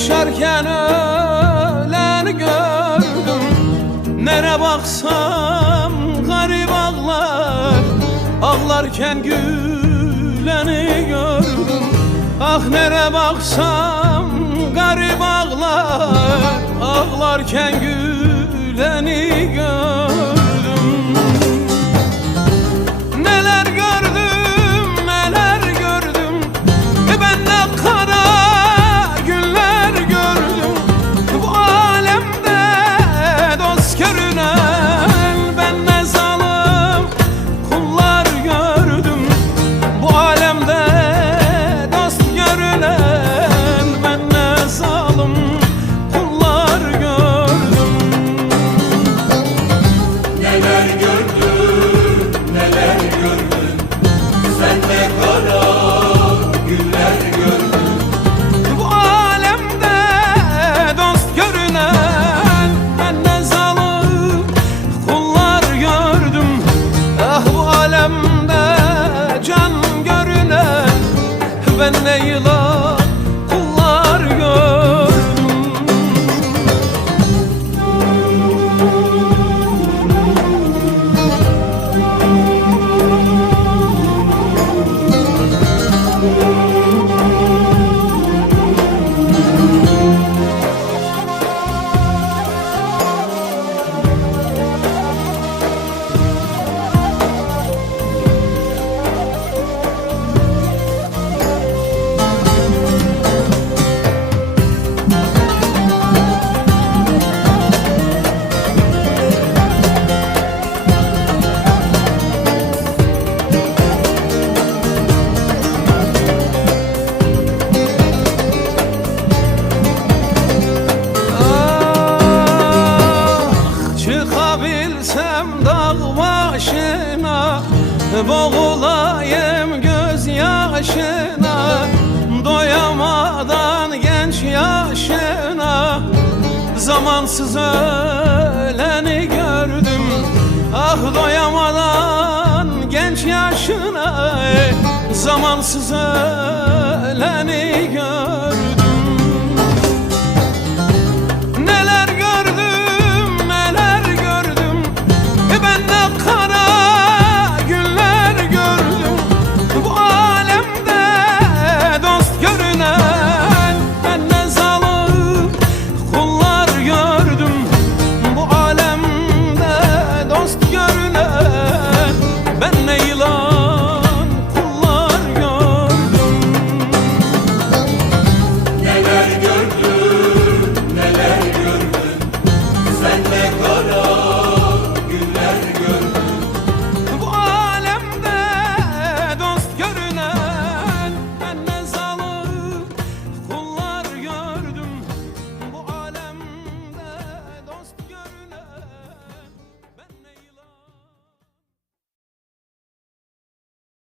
Yaşarken ölen gördüm, nere baksam garip ağlar. Ağlarken güleni gördüm, ah nere baksam garip ağlar. Ağlarken güleni gördüm. Neler gördüm, neler gördüm, ben ne kara günler gördüm. Bu alemde dost görünen, ben ne zalim kullar gördüm. Bu alemde dost görünen, ben ne zalim kullar gördüm. Neler gördüm, neler gördüm, sen ne kara günler gördün. Bu alemde dost görünen, ben ne zalim kullar gördüm. Ah bu alemde can görünen, ben ne yılan kullar gördüm. Çıkabilsem dağ başına, boğulayım gözyaşına. Doyamadan genç yaşına, zamansız öleni gördüm. Ah doyamadan genç yaşına, zamansız öleni